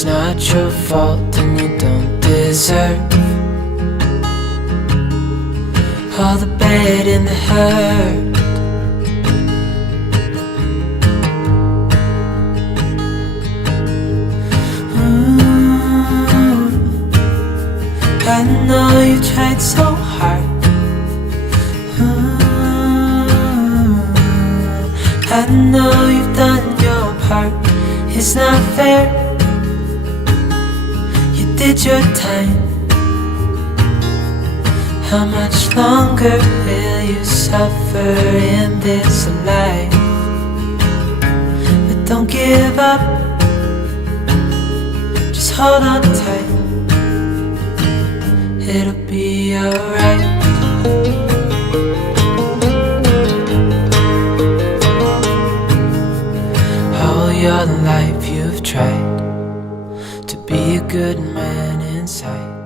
it's not your fault and you don't deserve all the bad and the hurt. I know you tried so hard. I know you've done your part. It's not fair. You did your time. How much longer will you suffer in this life? But don't give up. Just hold on tight. It'll be alright. All your life you've tried to be a good man inside.